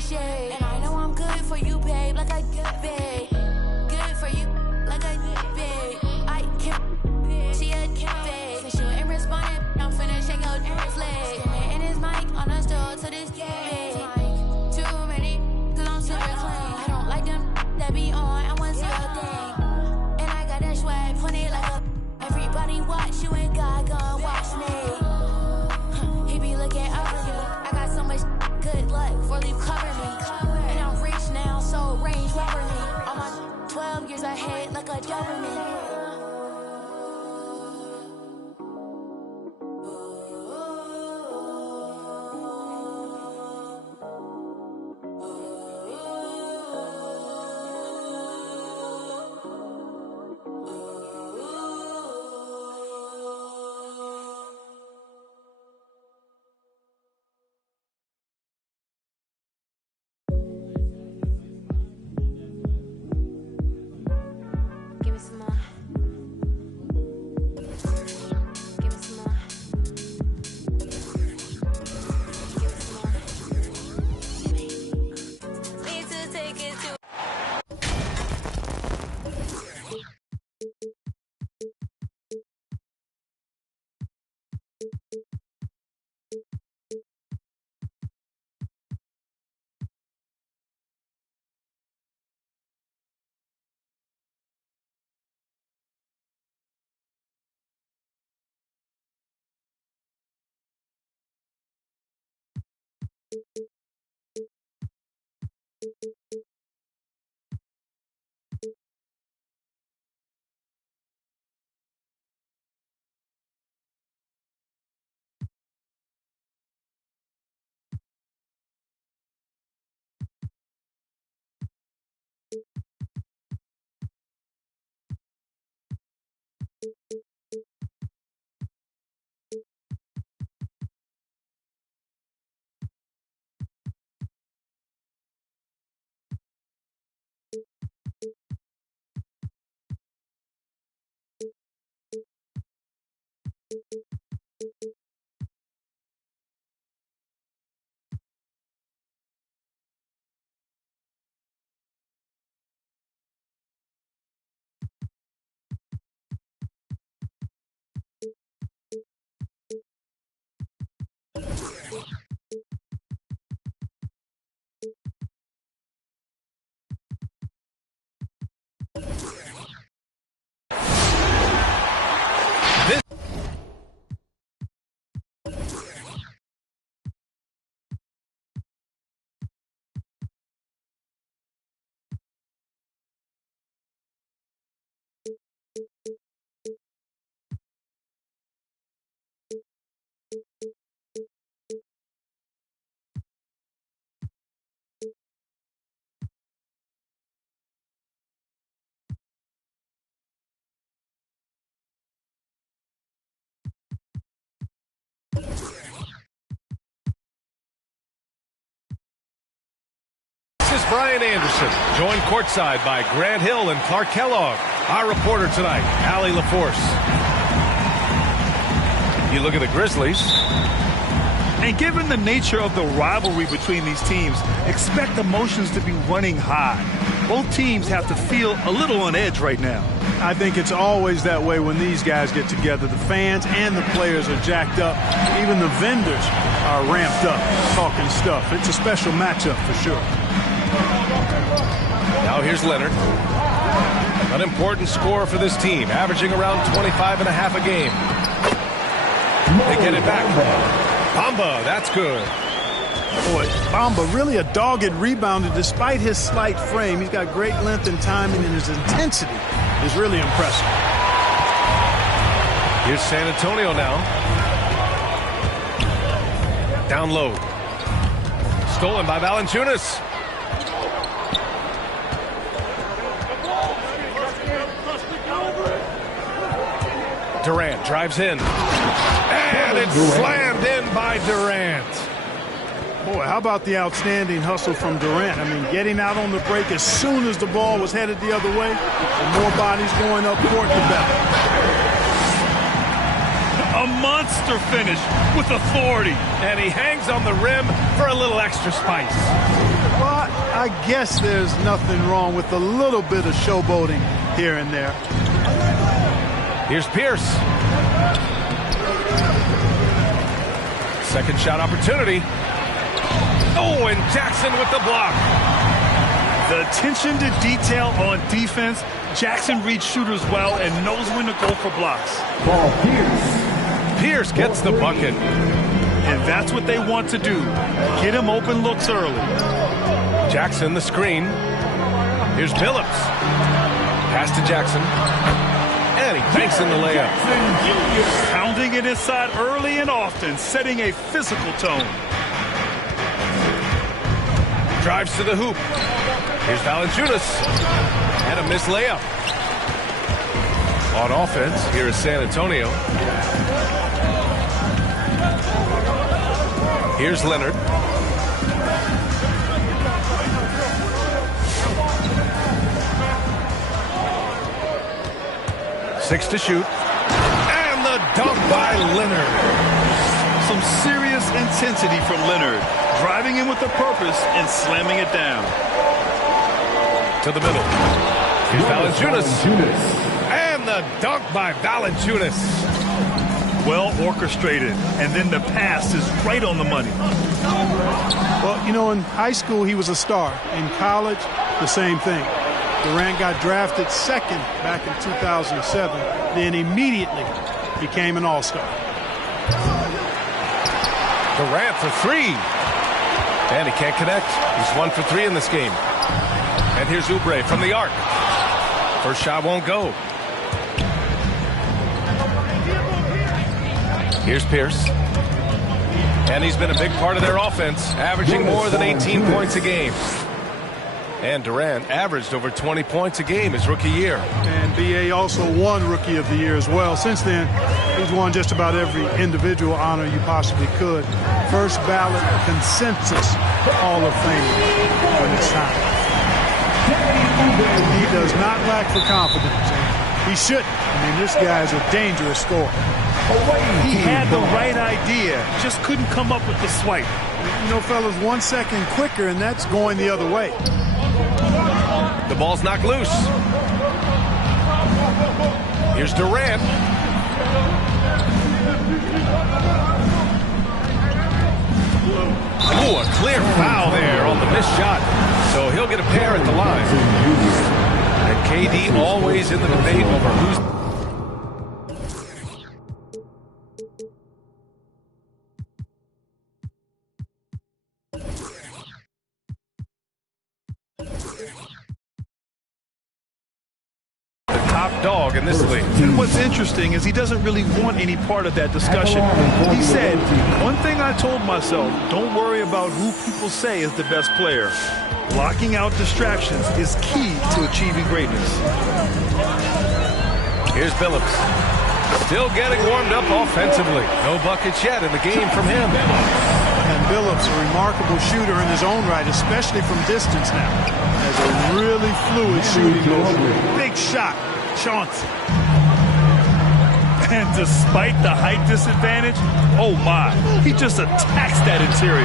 shade. And I know I'm good for you, babe, like I get babe. Good for you, like I get babe. I can't, she a can't babe. Since you ain't responding, I'm finna shake your leg. Skimming in his mic on the store to this day. Too many, cause I'm super clean. I don't like them that be on, I want to see a thing. And I got that swag, funny like a. Everybody watch you and God gon' watch me. He be looking up for you. I got so much good luck, really cover me. And I'm rich now, so range rubber me. All my 12 years ahead like a Doberman. This is Brian Anderson, joined courtside by Grant Hill and Clark Kellogg. Our reporter tonight, Allie LaForce. You look at the Grizzlies. And given the nature of the rivalry between these teams, expect emotions to be running high. Both teams have to feel a little on edge right now. I think it's always that way when these guys get together. The fans and the players are jacked up. Even the vendors are ramped up, talking stuff. It's a special matchup for sure. Now here's Leonard. An important score for this team, averaging around 25 and a half a game. They get it back. Bamba, that's good. Boy, Bamba really a dogged rebounder despite his slight frame. He's got great length and timing, and his intensity is really impressive. Here's San Antonio now. Down low. Stolen by Valanciunas. Durant drives in. And it's slammed in by Durant. Boy, how about the outstanding hustle from Durant? I mean, getting out on the break as soon as the ball was headed the other way. The more bodies going up court, the better. A monster finish with authority. And he hangs on the rim for a little extra spice. Well, I guess there's nothing wrong with a little bit of showboating here and there. Here's Pierce. Second shot opportunity. Oh, and Jackson with the block. The attention to detail on defense. Jackson reads shooters well and knows when to go for blocks. Paul Pierce. Pierce gets the bucket. And that's what they want to do. Get him open looks early. Jackson the screen. Here's Billups. Pass to Jackson. And he banks in the layup. Pounding it inside early and often, setting a physical tone. Drives to the hoop. Here's Valanciunas. And a missed layup. On offense, here is San Antonio. Here's Leonard. Six to shoot. And the dunk by Leonard. Some serious intensity from Leonard. Driving in with a purpose and slamming it down. To the middle. Here's Valanciunas. And the dunk by Valanciunas. Well orchestrated. And then the pass is right on the money. Well, you know, in high school, he was a star. In college, the same thing. Durant got drafted second back in 2007, then immediately became an all-star. Durant for three. And he can't connect. He's 1 for 3 in this game. And here's Oubre from the arc. First shot won't go. Here's Pierce. And he's been a big part of their offense, averaging more than 18 points a game. And Durant averaged over 20 points a game his rookie year. And B.A. also won Rookie of the Year as well. Since then, he's won just about every individual honor you possibly could. First ballot consensus Hall of Fame when it's time. He does not lack for confidence. He shouldn't. I mean, this guy's a dangerous scorer. He had the right idea, just couldn't come up with the swipe. You know, fellas, 1 second quicker, and that's going the other way. The ball's knocked loose. Here's Durant. Oh, a clear foul there on the missed shot. So he'll get a pair at the line. And KD always in the debate over who's... dog in this league. And what's interesting is he doesn't really want any part of that discussion. He said, one thing I told myself, don't worry about who people say is the best player. Blocking out distractions is key to achieving greatness. Here's Billups. Still getting warmed up offensively. No buckets yet in the game from him. And Billups, a remarkable shooter in his own right, especially from distance now. Has a really fluid shooting motion. Big shot. Chauncey. And despite the height disadvantage, oh my, he just attacks that interior.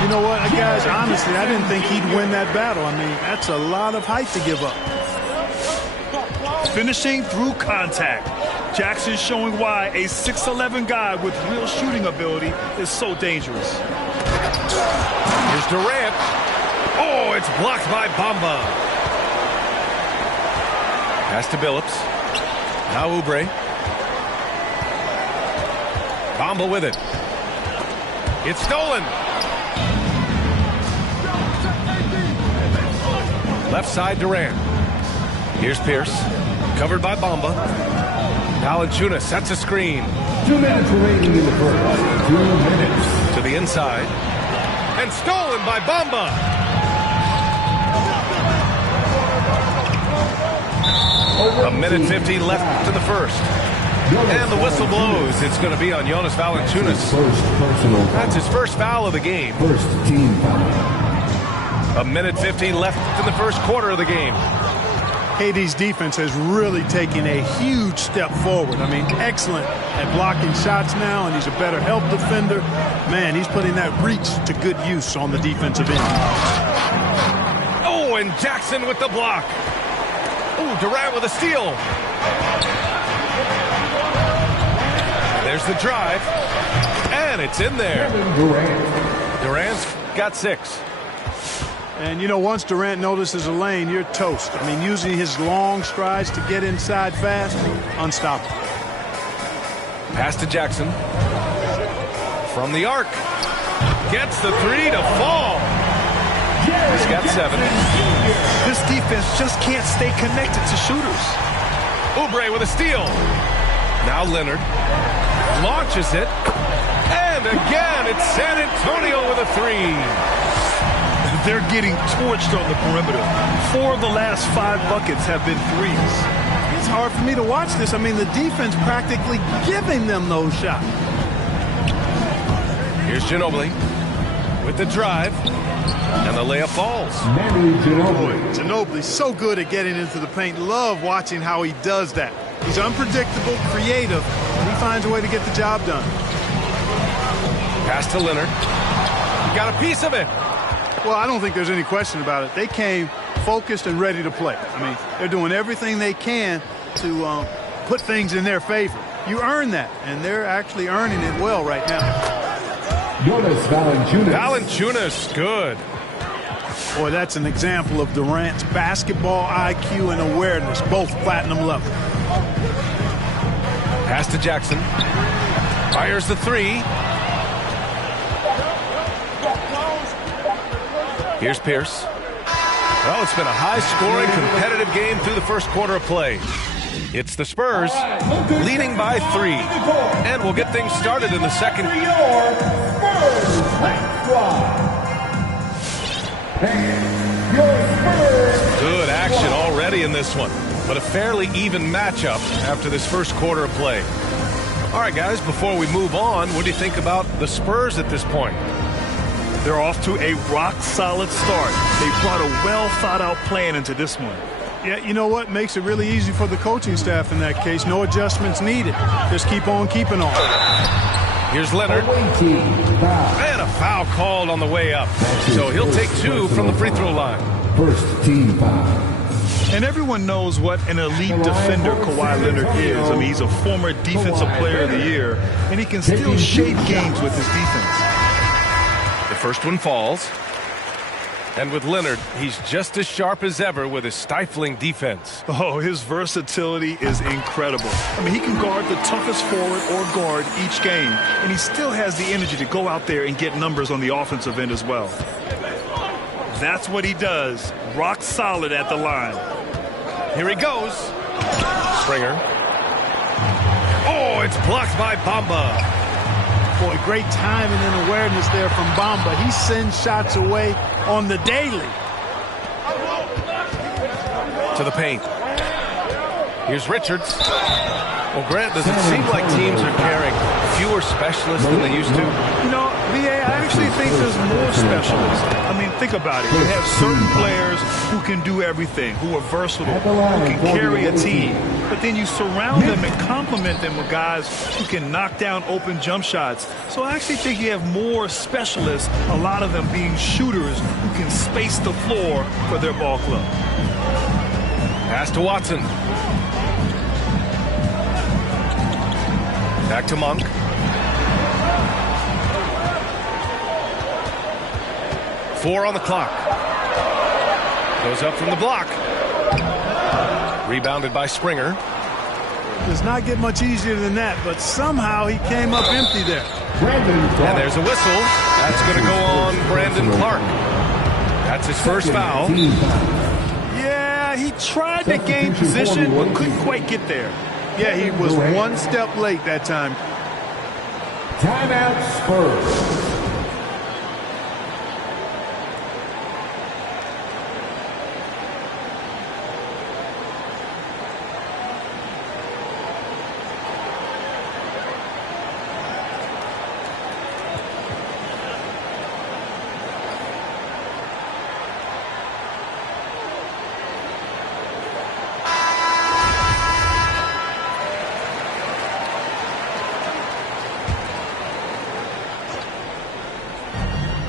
You know what, guys, honestly, I didn't think he'd win that battle. I mean, that's a lot of height to give up. Finishing through contact. Jackson showing why a 6'11" guy with real shooting ability is so dangerous. Here's Durant. Oh, it's blocked by Bamba. Pass to Billups. Now Oubre. Bamba with it. It's stolen. Left side Durant. Here's Pierce. Covered by Bamba. Valanciunas sets a screen. 2 minutes remaining in the first. 2 minutes. To the inside. And stolen by Bamba. A minute 50 left to the first. And the whistle blows. It's going to be on Jonas Valanciunas. First personal. That's his first foul of the game. First team foul. A minute 50 left in the first quarter of the game. KD's defense has really taken a huge step forward. I mean, excellent at blocking shots now, and he's a better help defender. Man, he's putting that reach to good use on the defensive end. Oh, and Jackson with the block. Oh, Durant with a steal. There's the drive, and it's in there. Durant's got 6. And, you know, once Durant notices a lane, you're toast. I mean, using his long strides to get inside fast, unstoppable. Pass to Jackson. From the arc. Gets the 3 to fall. He's got 7. This defense just can't stay connected to shooters. Oubre with a steal. Now Leonard launches it. And again, it's San Antonio with a 3. They're getting torched on the perimeter. 4 of the last 5 buckets have been threes. It's hard for me to watch this. I mean, the defense practically giving them those shots. Here's Ginobili with the drive. And the layup falls. Ginobili's so good at getting into the paint. Love watching how he does that. He's unpredictable, creative, and he finds a way to get the job done. Pass to Leonard. He got a piece of it. Well, I don't think there's any question about it. They came focused and ready to play. I mean, they're doing everything they can to put things in their favor. You earn that, and they're actually earning it well right now. Jonas Valanciunas. Valanciunas, good. Boy, that's an example of Durant's basketball IQ and awareness, both platinum level. Pass to Jackson. Fires the 3. Here's Pierce. Well, it's been a high-scoring, competitive game through the first quarter of play. It's the Spurs leading by 3. And we'll get things started in the second. Good action already in this one, but a fairly even matchup after this first quarter of play. All right, guys, before we move on, what do you think about the Spurs at this point? They're off to a rock-solid start. They brought a well-thought-out plan into this one. Yeah, you know what? Makes it really easy for the coaching staff in that case. No adjustments needed. Just keep on keeping on. Here's Leonard. And a foul called on the way up. So he'll take 2 from the free throw line. First team foul. And everyone knows what an elite defender Kawhi Leonard is. I mean, he's a former Defensive Player of the Year, and he can still shape games with his defense. The first one falls. And with Leonard, he's just as sharp as ever with his stifling defense. Oh, his versatility is incredible. I mean, he can guard the toughest forward or guard each game, and he still has the energy to go out there and get numbers on the offensive end as well. That's what he does. Rock solid at the line. Here he goes. Springer. Oh, it's blocked by Bamba. Boy, great timing and awareness there from Bamba. He sends shots away on the daily. To the paint. Here's Richards. Well, Grant, does it seem like teams are carrying fewer specialists than they used to? You know, VA, I actually think there's more specialists. I mean, think about it. You have certain players who can do everything, who are versatile, who can carry a team. But then you surround them and complement them with guys who can knock down open jump shots. So I actually think you have more specialists, a lot of them being shooters who can space the floor for their ball club. Pass to Watson. Back to Monk. Four on the clock. Goes up from the block. Rebounded by Springer. Does not get much easier than that, but somehow he came up empty there. And there's a whistle. That's going to go on Brandon Clark. That's his first foul. Yeah, he tried to gain position, but couldn't quite get there. Yeah, he was one step late that time. Timeout Spurs.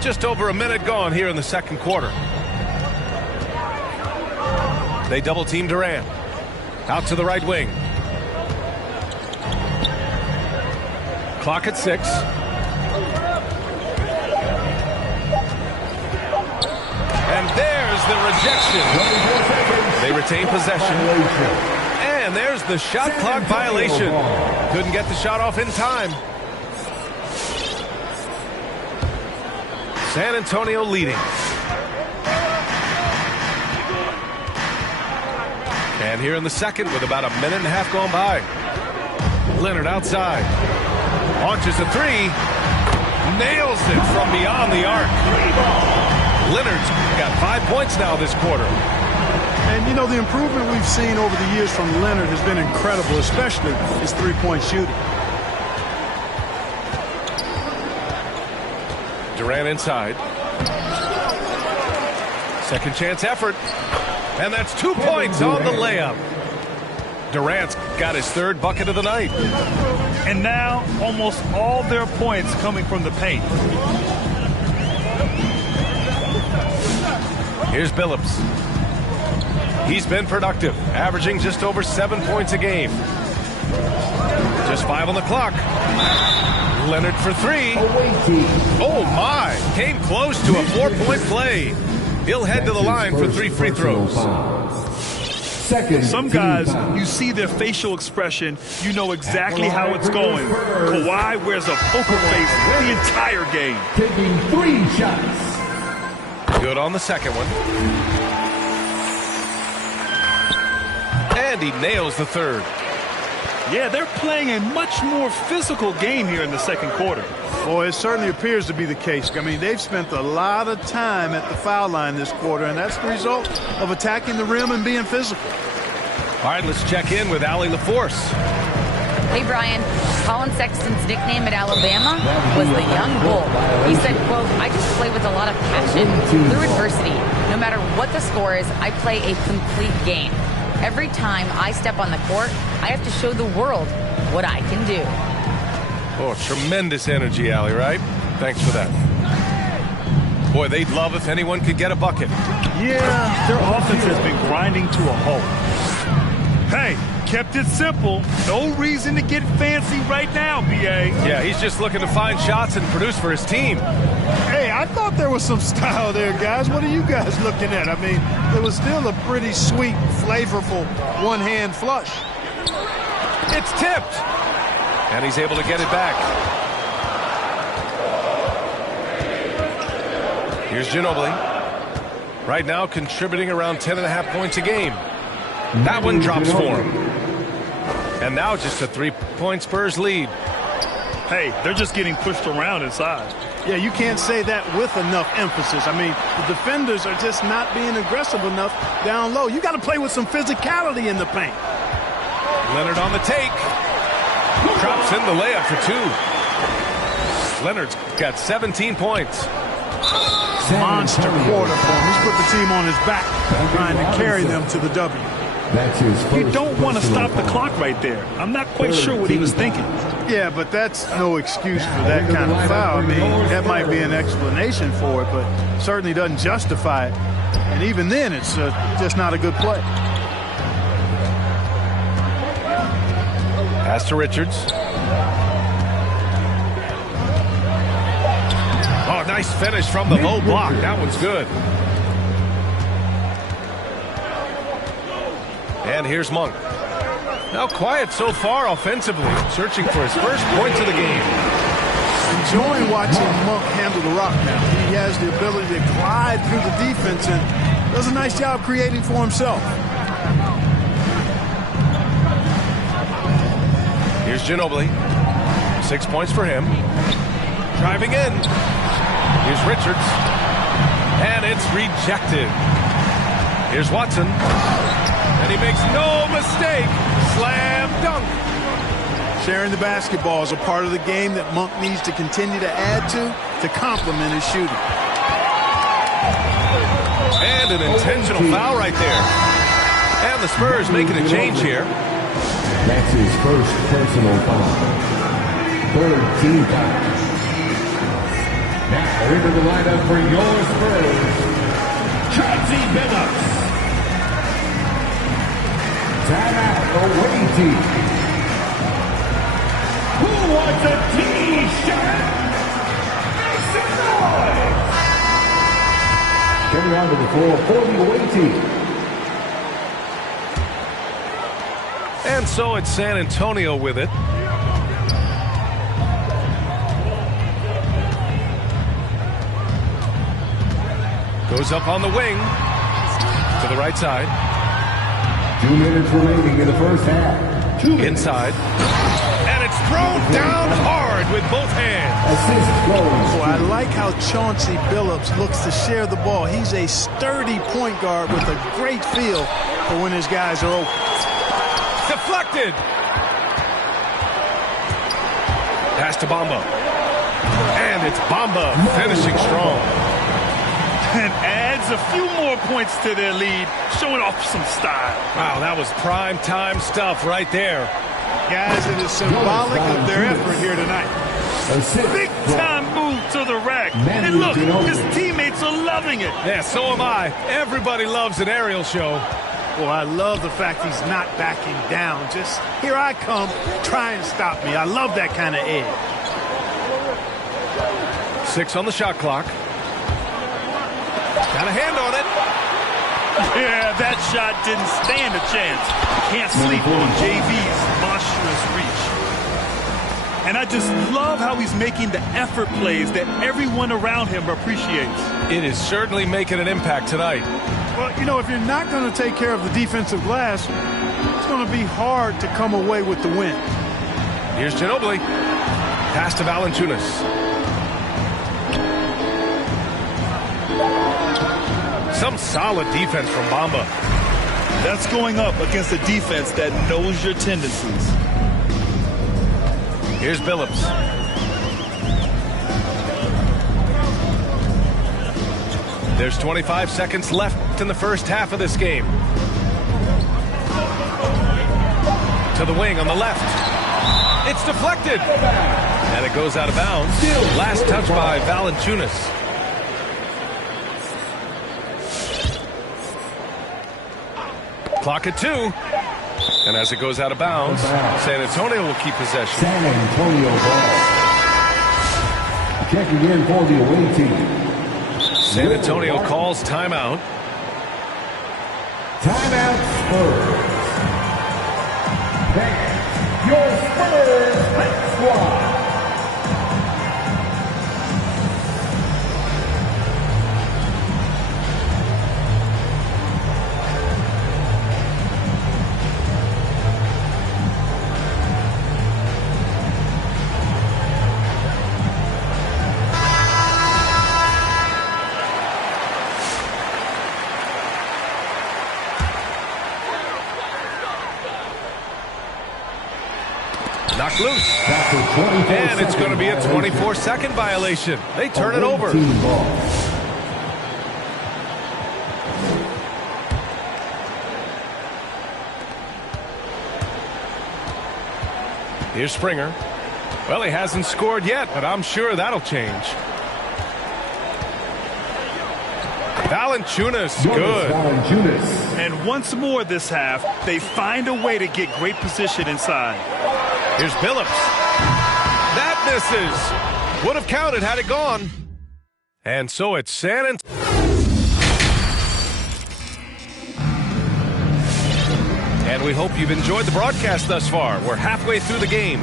Just over a minute gone here in the second quarter. They double team Durant. Out to the right wing. Clock at 6. And there's the rejection. They retain possession. And there's the shot clock violation. Couldn't get the shot off in time. San Antonio leading. And here in the second with about a minute and a half gone by. Leonard outside. Launches a three. Nails it from beyond the arc. Leonard's got 5 points now this quarter. And, you know, the improvement we've seen over the years from Leonard has been incredible, especially his three-point shooting. Durant inside. Second chance effort. And that's 2 points on the layup. Durant's got his third bucket of the night. And now almost all their points coming from the paint. Here's Billups. He's been productive, averaging just over 7 points a game. Just 5 on the clock. Leonard for three. Oh my, came close to a 4-point play. He'll head to the line for 3 free throws. Some guys, you see their facial expression, you know exactly how it's going. Kawhi wears a poker face the entire game. Taking 3 shots. Good on the second one. And he nails the third. Yeah, they're playing a much more physical game here in the second quarter. Boy, it certainly appears to be the case. I mean, they've spent a lot of time at the foul line this quarter, and that's the result of attacking the rim and being physical. All right, let's check in with Allie LaForce. Hey, Brian. Colin Sexton's nickname at Alabama was the Young Bull. He said, quote, I just play with a lot of passion. Through adversity, no matter what the score is, I play a complete game. Every time I step on the court, I have to show the world what I can do. Oh, tremendous energy, Allie, right? Thanks for that. Boy, they'd love if anyone could get a bucket. Yeah, their offense has been grinding to a halt. Hey, kept it simple. No reason to get fancy right now, B.A. Yeah, he's just looking to find shots and produce for his team. Hey, I thought there was some style there, guys. What are you guys looking at? I mean, it was still a pretty sweet, flavorful one-hand flush. It's tipped. And he's able to get it back. Here's Ginobili. Right now contributing around 10.5 points a game. That one drops for him. And now just a 3-point Spurs lead. Hey, they're just getting pushed around inside. Yeah, you can't say that with enough emphasis. I mean, the defenders are just not being aggressive enough down low. You got to play with some physicality in the paint. Leonard on the take. Drops in the layup for 2. Leonard's got 17 points. Monster quarter for him. He's put the team on his back, trying to carry them to the W. That's his first. You don't want to stop the clock right there. I'm not quite sure what he was thinking. Yeah, but that's no excuse for that kind of foul. I mean, that might be an explanation for it, but certainly doesn't justify it. And even then, it's just not a good play. Pass to Richards. Oh, nice finish from the low block. That one's good. And here's Monk. Now quiet so far offensively, searching for his first points of the game. Enjoying watching Monk handle the rock now. He has the ability to glide through the defense and does a nice job creating for himself. Here's Ginobili. 6 points for him. Driving in. Here's Richards. And it's rejected. Here's Watson. And he makes no mistake. Slam dunk. Sharing the basketball is a part of the game that Monk needs to continue to add to complement his shooting. And an intentional foul right there. And the Spurs making a change here. That's his first personal foul. Third team foul. Now into the lineup for your Spurs, Chauncey Billups. Timeout, away team. Who wants a T-shirt? Make some noise! Coming onto the floor for the away team. And so it's San Antonio with it. Goes up on the wing to the right side. 2 minutes remaining in the first half. Inside. And it's thrown down hard with both hands. Assist goes. Oh, I like how Chauncey Billups looks to share the ball. He's a sturdy point guard with a great feel for when his guys are open. Deflected. Pass to Bamba. And it's Bamba finishing strong. And adds a few more points to their lead, showing off some style. Wow, that was prime time stuff right there. Guys, it is symbolic of their effort here tonight. Big time move to the rack. And look, his teammates are loving it. Yeah, so am I. Everybody loves an aerial show. Well, I love the fact he's not backing down. Just, here I come, try and stop me. I love that kind of edge. 6 on the shot clock. Got a hand on it. Yeah, that shot didn't stand a chance. Can't sleep on JV's monstrous reach. And I just love how he's making the effort plays that everyone around him appreciates. It is certainly making an impact tonight. Well, you know, if you're not going to take care of the defensive glass, it's going to be hard to come away with the win. Here's Ginobili. Pass to Valanciunas. Some solid defense from Bamba. That's going up against a defense that knows your tendencies. Here's Billups. There's 25 seconds left in the first half of this game. To the wing on the left. It's deflected. And it goes out of bounds. Last touch by Valanciunas. Clock at 2. And as it goes out of bounds, San Antonio will keep possession. San Antonio ball. Checking in for the away team. San Antonio calls timeout. Timeout Spurs. That's your Spurs Red Squad. Knocked loose. And it's going to be a 24-second violation. They turn it over. Here's Springer. Well, he hasn't scored yet, but I'm sure that'll change. Valanciunas, good. And once more this half, they find a way to get great position inside. Here's Billups. That misses. Would have counted had it gone. And so it's San Antonio. And we hope you've enjoyed the broadcast thus far. We're halfway through the game.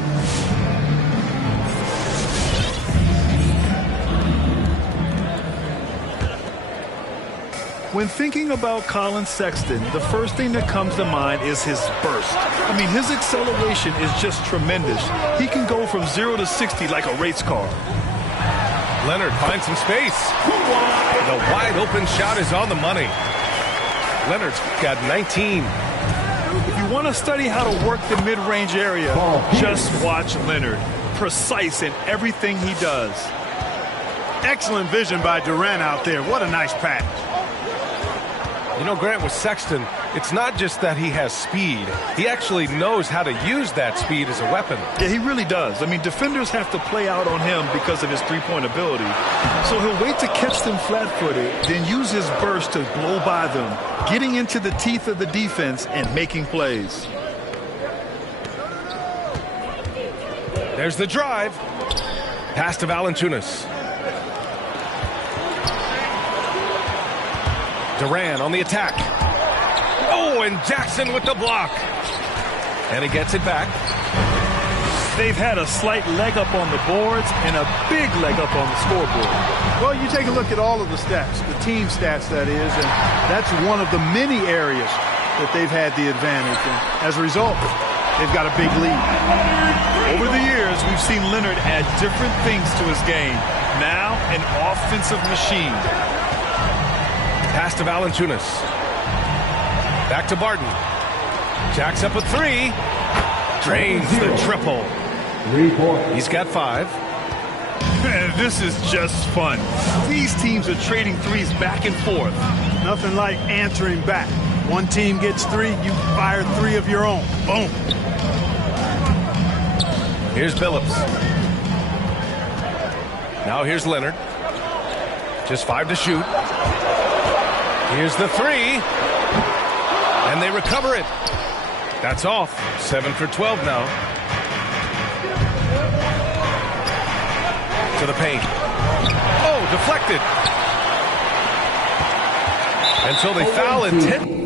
When thinking about Colin Sexton, the first thing that comes to mind is his burst. I mean, his acceleration is just tremendous. He can go from 0 to 60 like a race car. Leonard finds some space. The wide open shot is on the money. Leonard's got 19. If you want to study how to work the mid-range area, just watch Leonard. Precise in everything he does. Excellent vision by Durant out there. What a nice pass. You know, Grant, with Sexton, it's not just that he has speed. He actually knows how to use that speed as a weapon. Yeah, he really does. I mean, defenders have to play out on him because of his three-point ability. So he'll wait to catch them flat-footed, then use his burst to blow by them, getting into the teeth of the defense and making plays. There's the drive. Pass to Valanciunas. Duran on the attack. Oh, and Jackson with the block. And he gets it back. They've had a slight leg up on the boards and a big leg up on the scoreboard. Well, you take a look at all of the stats, the team stats, that is, and that's one of the many areas that they've had the advantage. And as a result, they've got a big lead. Over the years, we've seen Leonard add different things to his game. Now, an offensive machine. Pass to Valanciunas. Back to Barton. Jacks up a three. Drains the triple. He's got 5. Man, this is just fun. These teams are trading threes back and forth. Nothing like answering back. One team gets 3, you fire 3 of your own. Boom. Here's Billups. Now here's Leonard. Just 5 to shoot. Here's the 3. And they recover it. That's off. 7 for 12 now. To the paint. Oh, deflected. And so they foul at 10.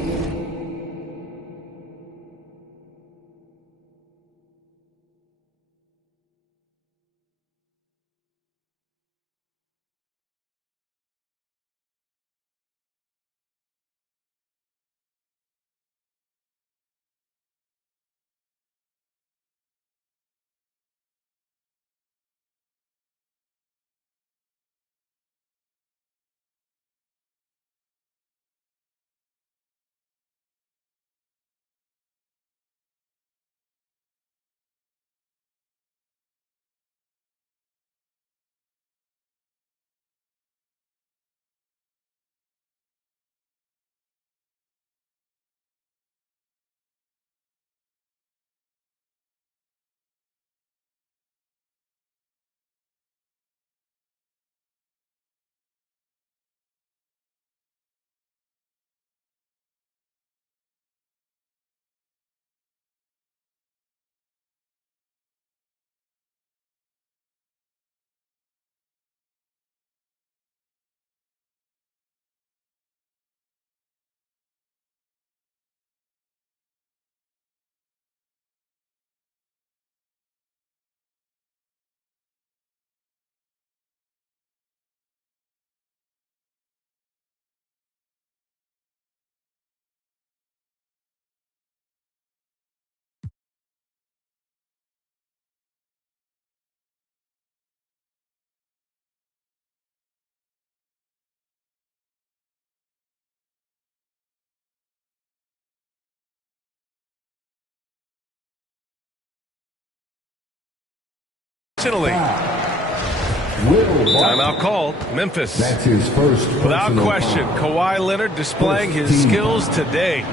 Timeout called. Memphis. That's his first. Without question, Kawhi Leonard displaying his skills today.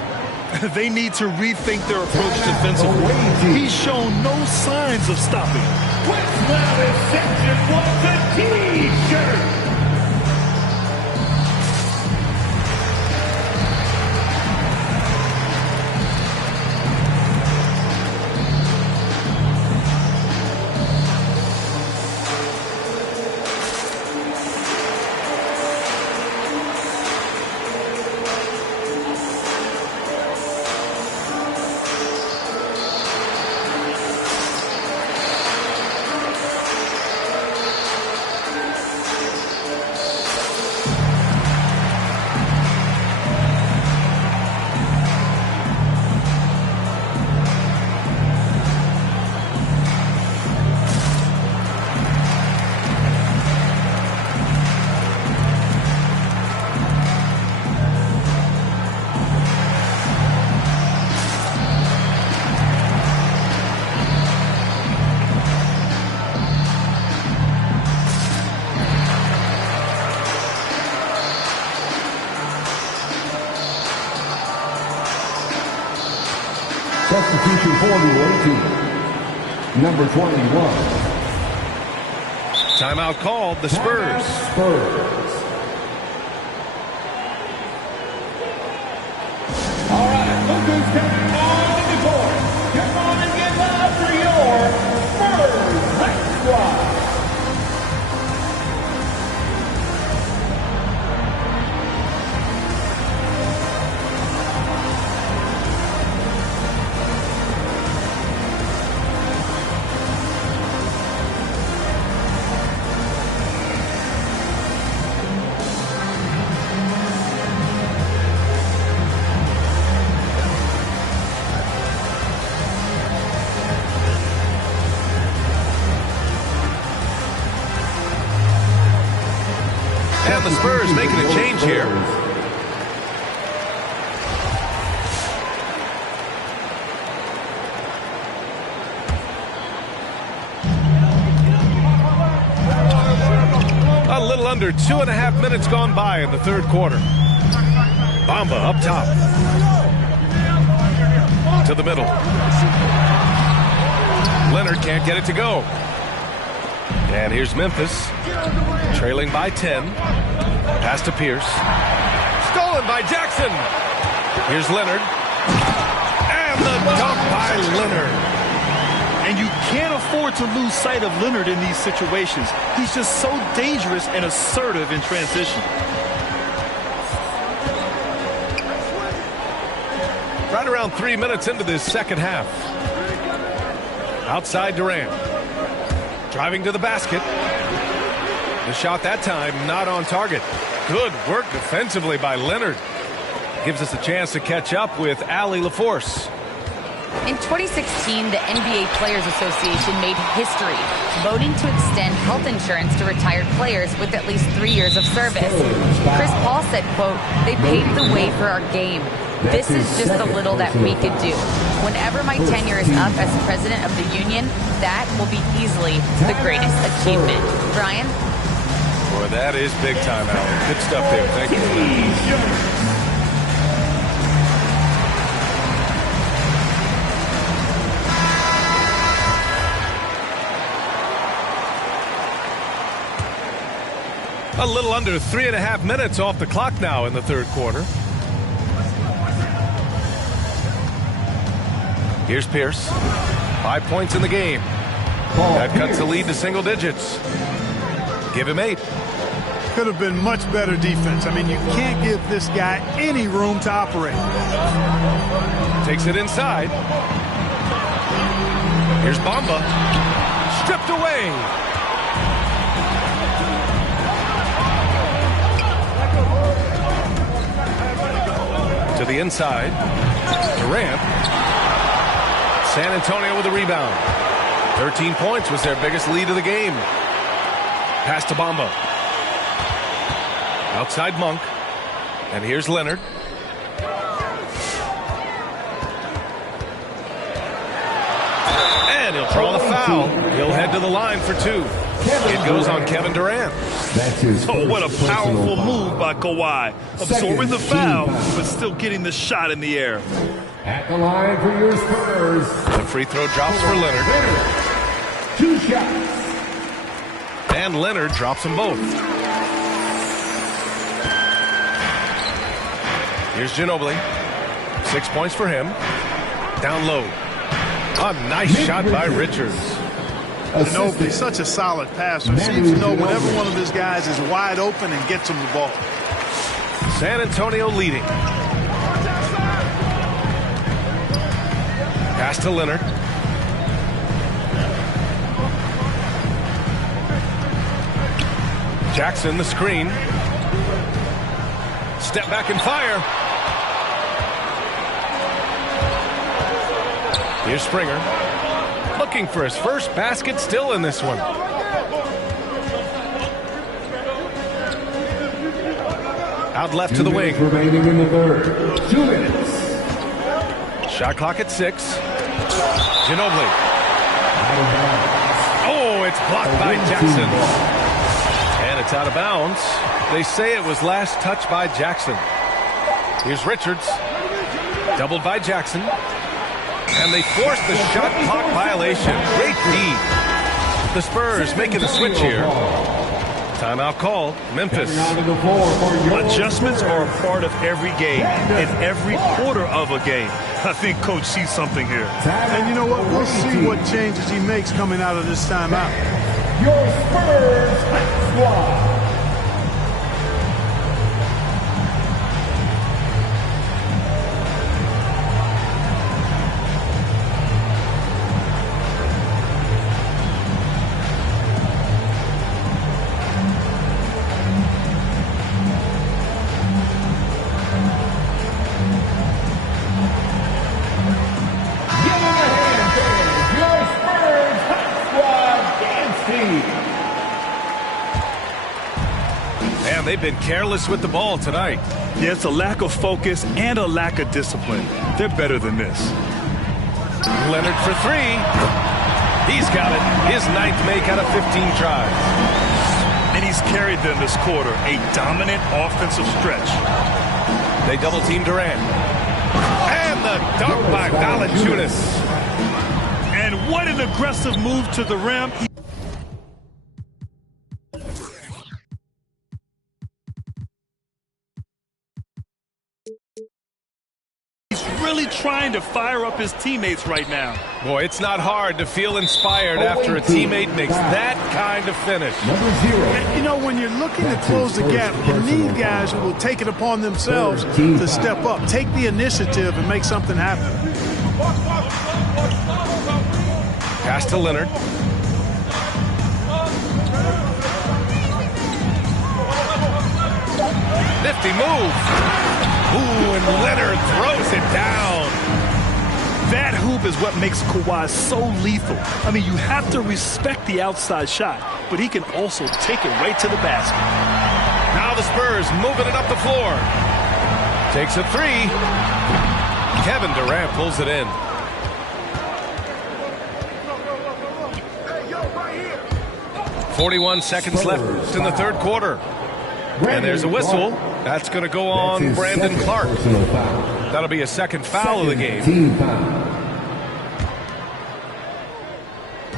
They need to rethink their approach defensively. He's shown no signs of stopping. Section wants a T-shirt. substitution for the away team, number 21. Timeout called, the Spurs. All right, look who's coming on to the court. Come on and get loud for your Spurs High Squad. And the Spurs making a change here. A little under 2.5 minutes gone by in the third quarter. Bamba up top. To the middle. Leonard can't get it to go. And here's Memphis. Trailing by 10. Pass to Pierce. Stolen by Jackson. Here's Leonard. And the dunk by Leonard. And you can't afford to lose sight of Leonard in these situations. He's just so dangerous and assertive in transition. Right around 3 minutes into this second half. Outside Durant. Driving to the basket. The shot that time not on target. Good work defensively by Leonard. Gives us a chance to catch up with Allie LaForce. In 2016, the NBA Players Association made history, voting to extend health insurance to retired players with at least 3 years of service. Chris Paul said, quote, "They paved the way for our game. This is just a little that we could do. Whenever my tenure is up as president of the union, that will be easily the greatest achievement." Brian? Boy, that is big time, Allie. Good stuff there. Thank you for that. A little under 3.5 minutes off the clock now in the third quarter. Here's Pierce. 5 points in the game. That cuts the lead to single digits. Give him 8. Could have been much better defense. I mean, you can't give this guy any room to operate. Takes it inside. Here's Bamba. Stripped away. To the inside. Durant. San Antonio with a rebound. 13 points was their biggest lead of the game. Pass to Bamba. Outside Monk. And here's Leonard. And he'll draw the foul. He'll head to the line for 2. It goes on Kevin Durant. Oh, what a powerful move by Kawhi. Absorbing the foul, but still getting the shot in the air. At the line for your Spurs. The free throw drops for Leonard. 2 shots. And Leonard drops them both. Here's Ginobili. 6 points for him. Down low. A nice shot by Richards. Ginobili, such a solid passer. Seems to know whenever one of his guys is wide open and gets him the ball. San Antonio leading. Pass to Leonard. Jackson, the screen. Step back and fire. Here's Springer. Looking for his first basket, still in this one. Out left to the wing. Remaining in the third. 2 minutes. Shot clock at 6. Ginobili. Oh, it's blocked by Jackson. And it's out of bounds. They say it was last touched by Jackson. Here's Richards. Doubled by Jackson. And they forced the shot clock violation. Great D. The Spurs making the switch here. Timeout call, Memphis. Adjustments are a part of every game, in every quarter of a game. I think Coach sees something here. And you know what? We'll see what changes he makes coming out of this timeout. Your Spurs squad. They've been careless with the ball tonight. Yeah, it's a lack of focus and a lack of discipline. They're better than this. Leonard for three. He's got it. His 9th make out of 15 tries. And he's carried them this quarter. A dominant offensive stretch. They double-team Durant. And the dunk by Valanciunas. And what an aggressive move to the rim. Really trying to fire up his teammates right now. Boy, it's not hard to feel inspired after a teammate makes that kind of finish. And, you know, when you're looking to close the gap, you need guys who will take it upon themselves to step up, take the initiative, and make something happen. Pass to Leonard. Nifty move. Ooh, and Leonard throws it down. That hoop is what makes Kawhi so lethal. I mean, you have to respect the outside shot, but he can also take it right to the basket. Now the Spurs moving it up the floor. Takes a three. Kevin Durant pulls it in. .41 seconds left in the third quarter. And there's a whistle. That's going to go on Brandon Clark. That'll be a second foul of the game.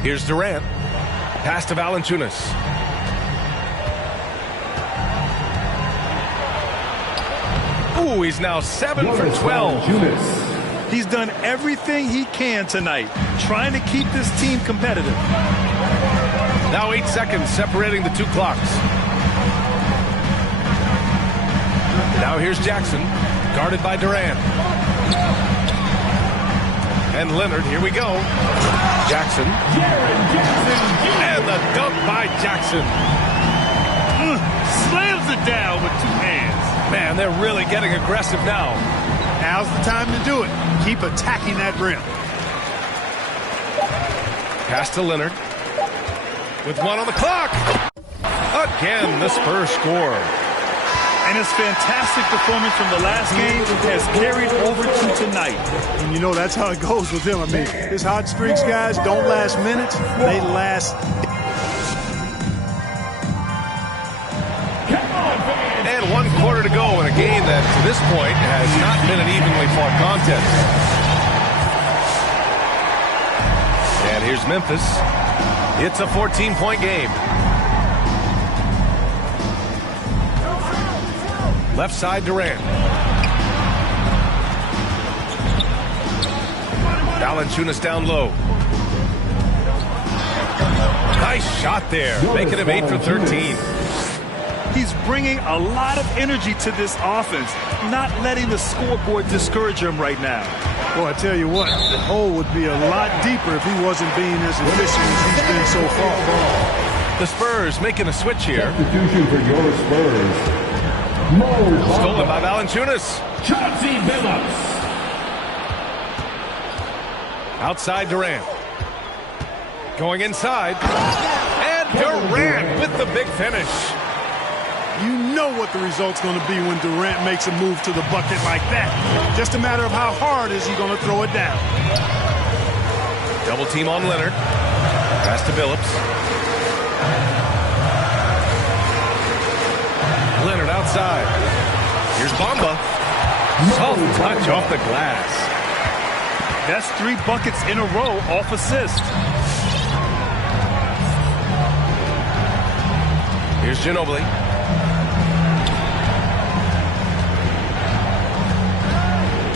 Here's Durant. Pass to Valanciunas. Ooh, he's now 7 for 12. He's done everything he can tonight, trying to keep this team competitive. Now 8 seconds separating the two clocks. Now here's Jackson, guarded by Durant. And Leonard, here we go. Jackson. And the dunk by Jackson. Slams it down with two hands. Man, they're really getting aggressive now. Now's the time to do it. Keep attacking that rim. Pass to Leonard. With 1 on the clock. Again, the Spurs score. And his fantastic performance from the last game has carried over to tonight. And you know, that's how it goes with him. I mean, his hot streaks, guys, don't last minutes. They last. And 1 quarter to go in a game that, to this point, has not been an evenly fought contest. And here's Memphis. It's a 14-point game. Left side, Durant. Valanciunas down low. Nice shot there, making him 8 for 13. He's bringing a lot of energy to this offense, not letting the scoreboard discourage him right now. Boy, I tell you what, the hole would be a lot deeper if he wasn't being as efficient as he's been so far. The Spurs making a switch here. Substitution for your Spurs. Stolen by Valanciunas. Chauncey Billups. Outside Durant. Going inside. And Durant with the big finish. You know what the result's going to be when Durant makes a move to the bucket like that. Just a matter of how hard is he going to throw it down. Double team on Leonard. Pass to Billups. Leonard outside. Here's Bamba. Soft touch off the glass. That's 3 buckets in a row off assist. Here's Ginobili.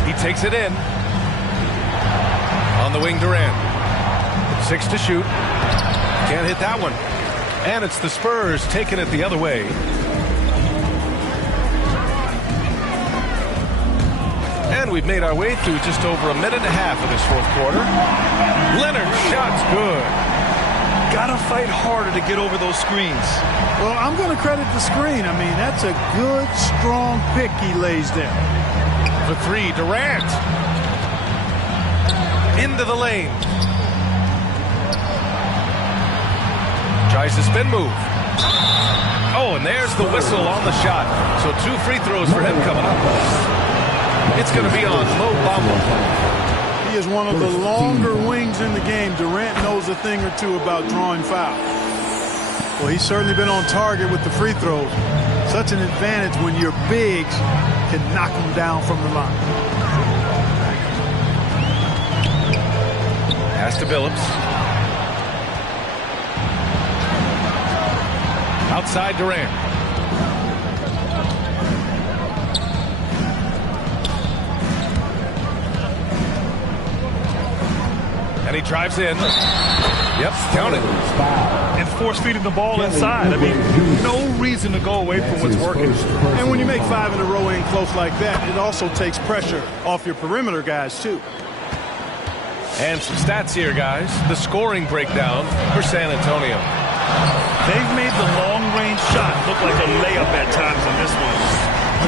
He takes it in. On the wing, Durant. 6 to shoot. Can't hit that one. And it's the Spurs taking it the other way. And we've made our way through just over a minute and a half of this fourth quarter. Leonard's shot's good. Gotta fight harder to get over those screens. Well, I'm going to credit the screen. I mean, that's a good, strong pick he lays there. For 3, Durant. Into the lane. Tries to spin move. Oh, and there's the whistle on the shot. So 2 free throws for him coming up. It's going to be on Mo Bamba. He is one of the longer wings in the game. Durant knows a thing or two about drawing fouls. Well, he's certainly been on target with the free throws. Such an advantage when your bigs can knock them down from the line. Pass to Billups. Outside Durant. And he drives in. Yep, count it. And force feeding the ball inside. I mean, no reason to go away from what's working. And when you make 5 in a row in close like that, it also takes pressure off your perimeter guys, too. And some stats here, guys. The scoring breakdown for San Antonio. They've made the long-range shot look like a layup at times on this one.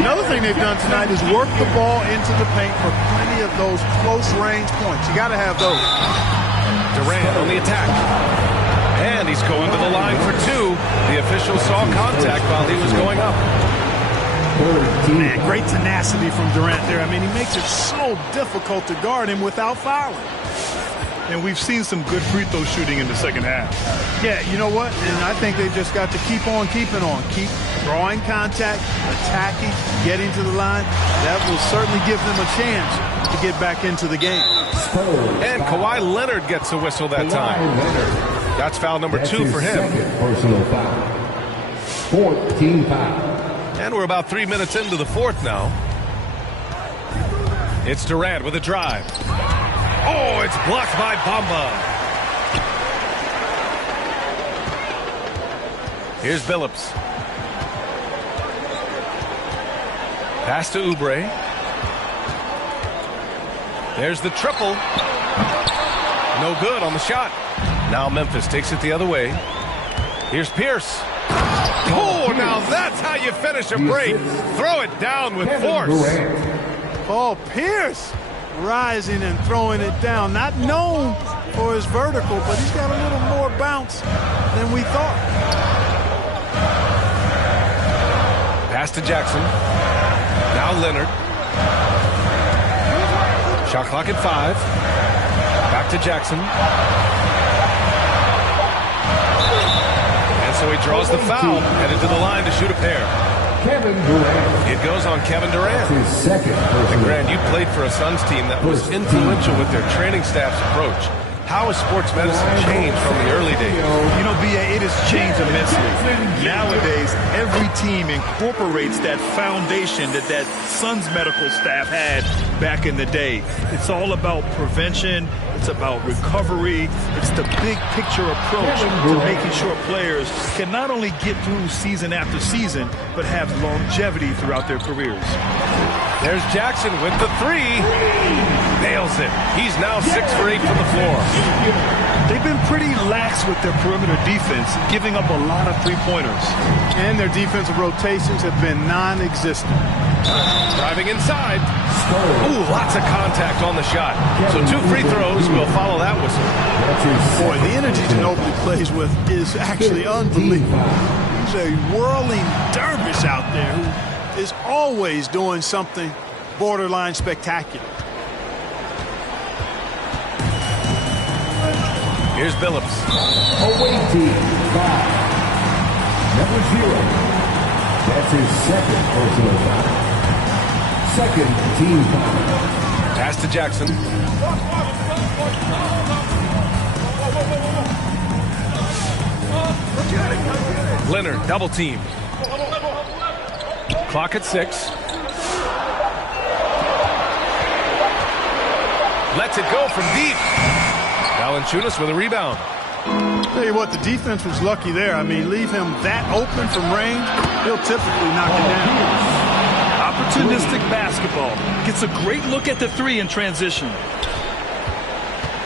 Another thing they've done tonight is work the ball into the paint for plenty of those close-range points. You got to have those. Durant on the attack. And he's going to the line for 2. The official saw contact while he was going up. Man, great tenacity from Durant there. I mean, he makes it so difficult to guard him without fouling. And we've seen some good free throw shooting in the second half. Yeah, you know what? And I think they've just got to keep on keeping on. Keep drawing contact, attacking, getting to the line. That will certainly give them a chance to get back into the game. And Kawhi Leonard gets a whistle that time. That's foul number 2 for him. Personal foul. 14 foul. And we're about 3 minutes into the fourth now. It's Durant with a drive. Oh, it's blocked by Bamba. Here's Billups. Pass to Oubre. There's the triple. No good on the shot. Now Memphis takes it the other way. Here's Pierce. Oh, now that's how you finish a break. Throw it down with force. Paul Pierce rising and throwing it down. Not known for his vertical, but he's got a little more bounce than we thought. Pass to Jackson. Now Leonard. Shot clock at 5. Back to Jackson. And so he draws the foul, headed to the line to shoot a pair. Kevin Durant. It goes on Kevin Durant. His second personal. Grant, you played for a Suns team that was influential with their training staff's approach. How has sports medicine changed from the early days? You know, B.A., it has changed immensely. Nowadays, every team incorporates that foundation that Suns medical staff had back in the day. It's all about prevention. It's about recovery. It's the big picture approach to making sure players can not only get through season after season, but have longevity throughout their careers. There's Jackson with the 3. Nails it. He's now 6 for 8 from the floor. They've been pretty lax with their perimeter defense, giving up a lot of three-pointers. And their defensive rotations have been non-existent. Driving inside. Ooh, lots of contact on the shot. So 2 free throws will follow that whistle. Boy, the energy Ginobili plays with is actually unbelievable. He's a whirling dervish out there who is always doing something borderline spectacular. Here's Billups. Away team, 5. Number 0. That's his second personal foul. Second team foul. Pass to Jackson. Leonard, double team. Clock at 6. Lets it go from deep. Valanciunas with a rebound. Tell you what, the defense was lucky there. I mean, leave him that open from range, he'll typically knock it down. Opportunistic basketball. Gets a great look at the three in transition.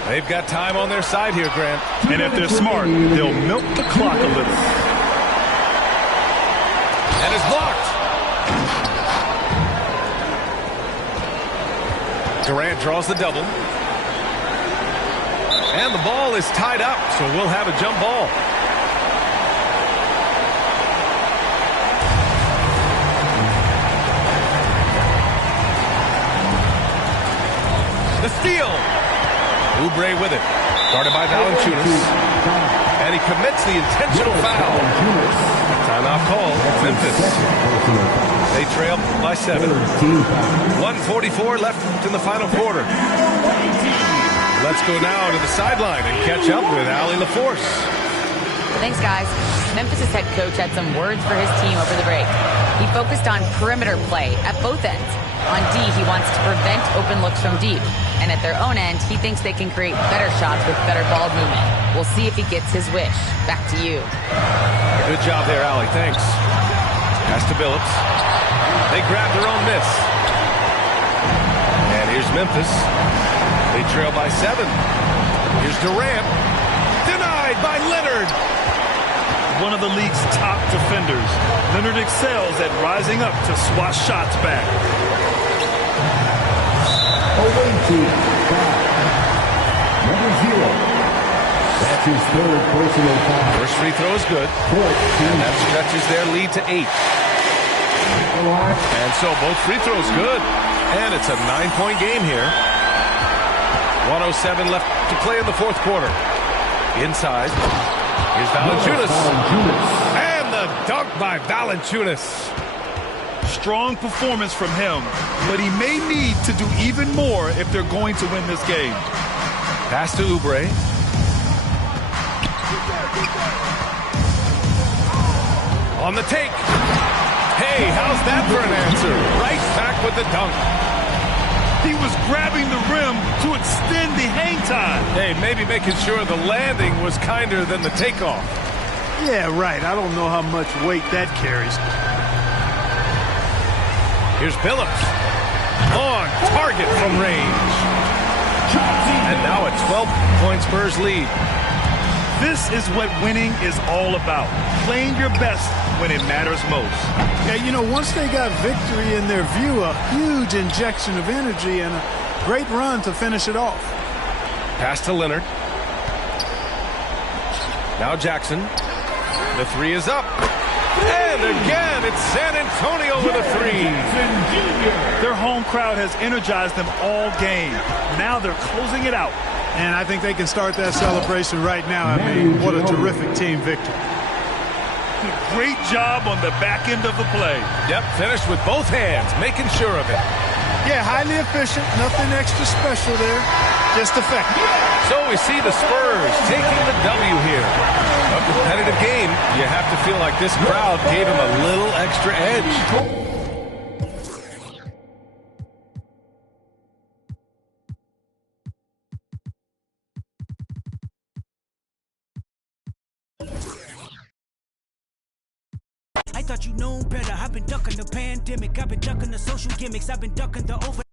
They've got time on their side here, Grant. And if they're smart, they'll milk the clock a little. And is blocked. Durant draws the double. And the ball is tied up, so we'll have a jump ball. The steal. Oubre with it. Guarded by Valanciunas. And he commits the intentional foul. Timeout call. Memphis. They trail by 7. 1:44 left in the final quarter. Let's go now to the sideline and catch up with Allie LaForce. Thanks, guys. Memphis' head coach had some words for his team over the break. He focused on perimeter play at both ends. On D, he wants to prevent open looks from deep. And at their own end, he thinks they can create better shots with better ball movement. We'll see if he gets his wish. Back to you. Good job there, Allie. Thanks. Pass to Billups. They grab their own miss. And here's Memphis. They trail by 7. Here's Durant. Denied by Leonard. One of the league's top defenders. Leonard excels at rising up to swat shots back. Away team, 5. Number 0. That's his third personal foul. First free throw is good. And that stretches their lead to 8. And so both free throws good. And it's a 9-point game here. 1:07 left to play in the fourth quarter. Inside. Here's Valanciunas. And the dunk by Valanciunas. Strong performance from him, but he may need to do even more if they're going to win this game. Pass to Oubre. On the take. Hey, how's that for an answer? Right back with the dunk. He was grabbing the rim to extend the hang time. Hey, maybe making sure the landing was kinder than the takeoff. Yeah, right. I don't know how much weight that carries. Here's Billups. On target from range. And now a 12-point Spurs lead. This is what winning is all about. Playing your best when it matters most. Yeah, you know, once they got victory in their view, a huge injection of energy and a great run to finish it off. Pass to Leonard. Now Jackson. The 3 is up. And again, it's San Antonio with a 3. Their home crowd has energized them all game. Now they're closing it out. And I think they can start that celebration right now. I mean, what a terrific team victory. Great job on the back end of the play. Yep, finished with both hands, making sure of it. Yeah, highly efficient. Nothing extra special there. Just effective. So we see the Spurs taking the W here. A competitive game. You have to feel like this crowd gave them a little extra edge. I thought you known better. I've been ducking the pandemic. I've been ducking the social gimmicks. I've been ducking the over.